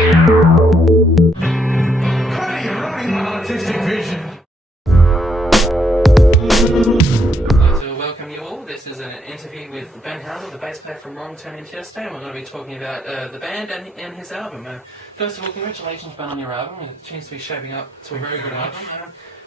Honey, you're ruining my artistic vision. I'd like to welcome you all. This is an interview with Ben Hauser, the bass player from Wrong Turn into Yesterday, and we're going to be talking about the band and his album. First of all, congratulations, Ben, on your album. It seems to be shaping up to a very good album.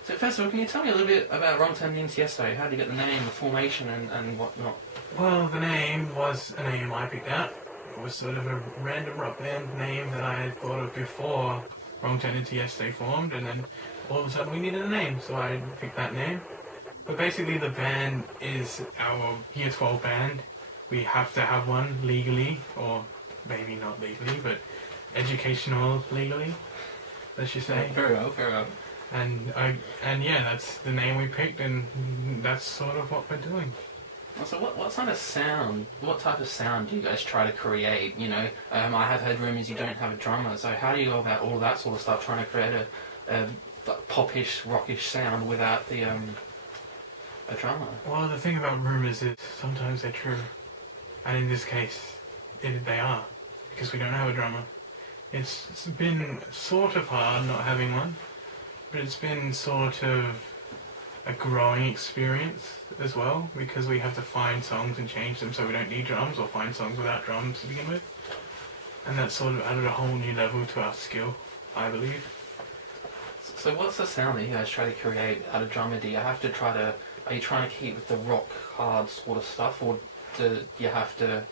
So first of all, can you tell me a little bit about Wrong Turn into Yesterday? How did you get the name, the formation, and whatnot? Well, the name was a name I picked out. It was sort of a random rock band name that I had thought of before Wrong Turn into Yesterday formed, and then all of a sudden we needed a name, so I picked that name. But basically the band is our Year 12 band. We have to have one legally, or maybe not legally, but educational legally, let's just say. Very well, very well. And yeah, that's the name we picked, and that's sort of what we're doing. So what type of sound do you guys try to create? You know, I have heard rumours you don't have a drummer, so how do you go about all that sort of stuff, trying to create a popish, rockish sound without the a drummer? Well, the thing about rumours is sometimes they're true, and in this case, they are, because we don't have a drummer. It's been sort of hard not having one, but it's been sort of a growing experience as well, because we have to find songs and change them so we don't need drums, or find songs without drums to begin with. And that sort of added a whole new level to our skill, I believe. So what's the sound that you guys try to create out of drummer? Do you have to are you trying to keep the rock hard sort of stuff, or do you have to,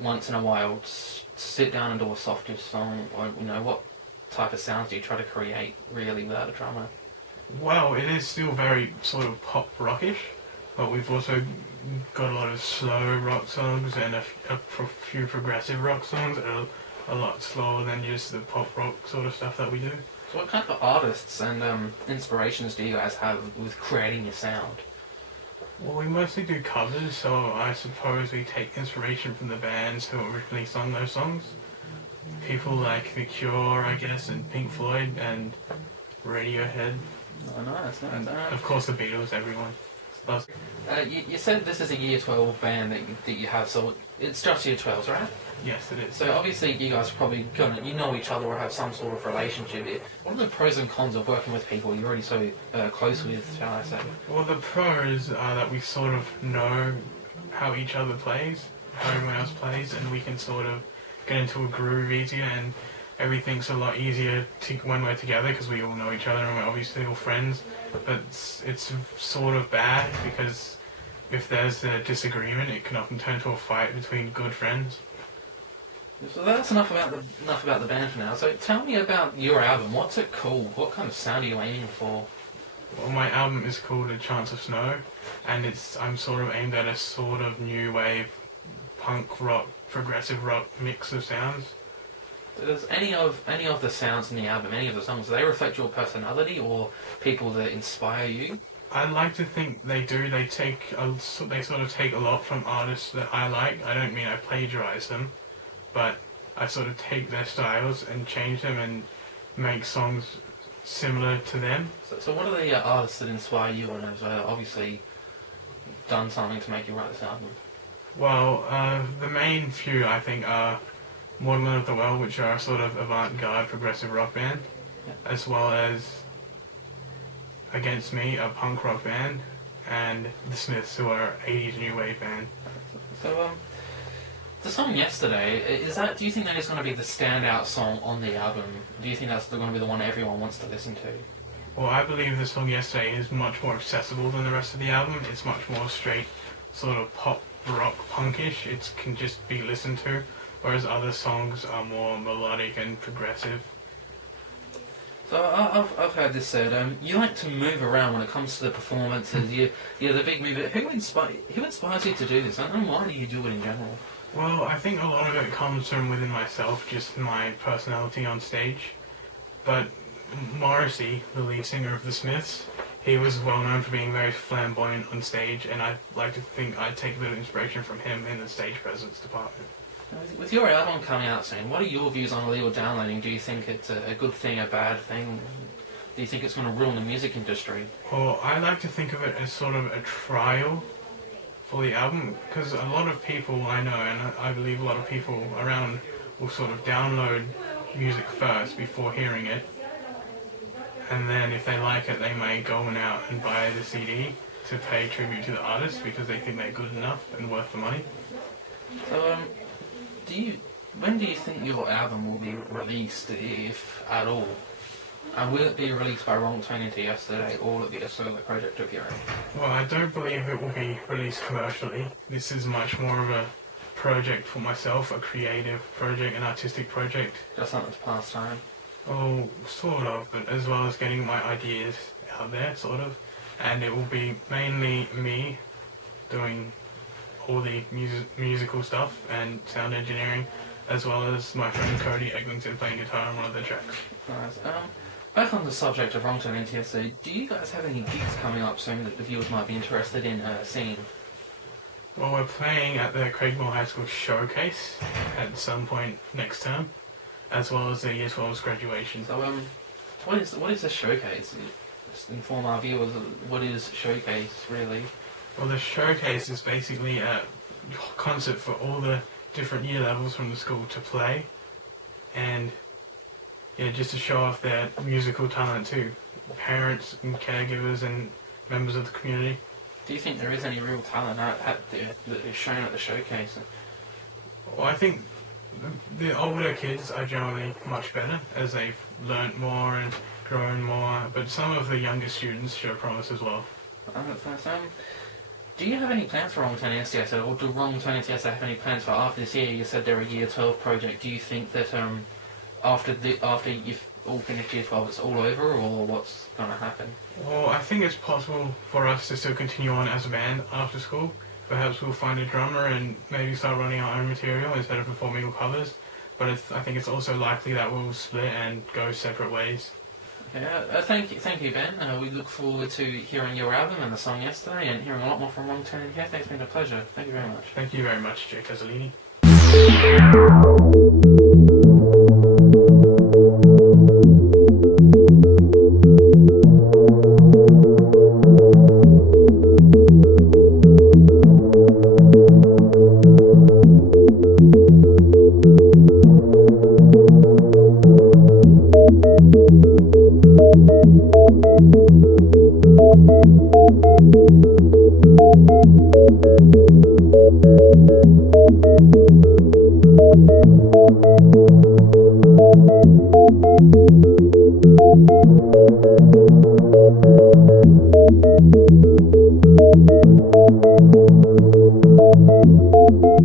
once in a while sit down and do a softer song, or, what type of sounds do you try to create really without a drummer? Well, it is still very sort of pop rockish, but we've also got a lot of slow rock songs and a few progressive rock songs that are a lot slower than just the pop rock sort of stuff that we do. So what kind of artists and inspirations do you guys have with creating your sound? Well, we mostly do covers, so I suppose we take inspiration from the bands who originally sung those songs. People like The Cure, I guess, and Pink Floyd, and Radiohead. Oh, nice. And of course the Beatles, everyone. You said this is a Year 12 band that you have, so it's just Year 12s, right? Yes, it is. So obviously you guys are probably you know each other or have some sort of relationship. What are the pros and cons of working with people you're already so close with, shall I say? Well, the pros are that we sort of know how each other plays, how everyone else plays, and we can sort of get into a groove easier, and everything's a lot easier when we're together because we all know each other and we're obviously all friends. But it's sort of bad because if there's a disagreement, it can often turn into a fight between good friends. So that's enough about the band for now. So tell me about your album. What's it called? What kind of sound are you aiming for? Well, my album is called A Chance of Snow, and I'm sort of aimed at a sort of new wave punk rock, progressive rock mix of sounds. Does any of the sounds in the album, any of the songs, do they reflect your personality or people that inspire you? I like to think they do. They sort of take a lot from artists that I like. I don't mean I plagiarize them, but I sort of take their styles and change them and make songs similar to them. So what are the artists that inspire you and have obviously done something to make you write this album? Well, the main few I think are Modern of the Well, which are a sort of avant-garde progressive rock band, as well as Against Me, a punk rock band, and The Smiths, who are 80s new wave band. So, the song Yesterday, do you think that is going to be the standout song on the album? Do you think that's going to be the one everyone wants to listen to? Well, I believe the song Yesterday is much more accessible than the rest of the album. It's much more straight, sort of pop rock punkish. It can just be listened to, whereas other songs are more melodic and progressive. So I've heard this said, you like to move around when it comes to the performances, you're the big mover. Who inspires you to do this, and why do you do it in general? Well, I think a lot of it comes from within myself, just my personality on stage. But Morrissey, the lead singer of The Smiths, he was well known for being very flamboyant on stage, and I like to think I take a bit of inspiration from him in the stage presence department. With your album coming out soon, what are your views on illegal downloading? Do you think it's a good thing, a bad thing? Do you think it's going to ruin the music industry? Well, I like to think of it as sort of a trial for the album, because a lot of people I know, and I believe a lot of people around will sort of download music first before hearing it, and then if they like it, they may go out and buy the CD to pay tribute to the artist because they think they're good enough and worth the money. So, when do you think your album will be released, if at all? And will it be released by Wrong Turn Into Yesterday, or will it be a solo project of your own? Well, I don't believe it will be released commercially. This is much more of a project for myself, a creative project, an artistic project. Just something to pass time? Oh, sort of, but as well as getting my ideas out there, sort of. And it will be mainly me doing all the musical stuff and sound engineering, as well as my friend Cody Eglinton playing guitar on one of the tracks. Nice. Back on the subject of Wrong Turn Into Yesterday, do you guys have any gigs coming up soon that the viewers might be interested in seeing? Well, we're playing at the Craigmore High School Showcase at some point next term, as well as the Year 12's graduation. So, what is the Showcase? Just inform our viewers, what is Showcase, really? Well, the Showcase is basically a concert for all the different year levels from the school to play, and yeah, just to show off their musical talent to parents and caregivers and members of the community. Do you think there is any real talent that is shown at the Showcase? Well, I think the older kids are generally much better as they've learnt more and grown more, but some of the younger students show promise as well. Do you have any plans for Wrong Turn Into Yesterday, or do Wrong Turn Into Yesterday have any plans for after this year? You said they're a Year 12 project. Do you think that after you've all finished Year 12 it's all over, or what's going to happen? Well, I think it's possible for us to still continue on as a band after school. Perhaps we'll find a drummer and maybe start running our own material instead of performing all covers. But I think it's also likely that we'll split and go separate ways. Okay, thank you, Ben. We look forward to hearing your album and the song Yesterday, and hearing a lot more from Wrong Turn Into Yesterday. It's been a pleasure. Thank you very much. Thank you very much, Jake Azzalini.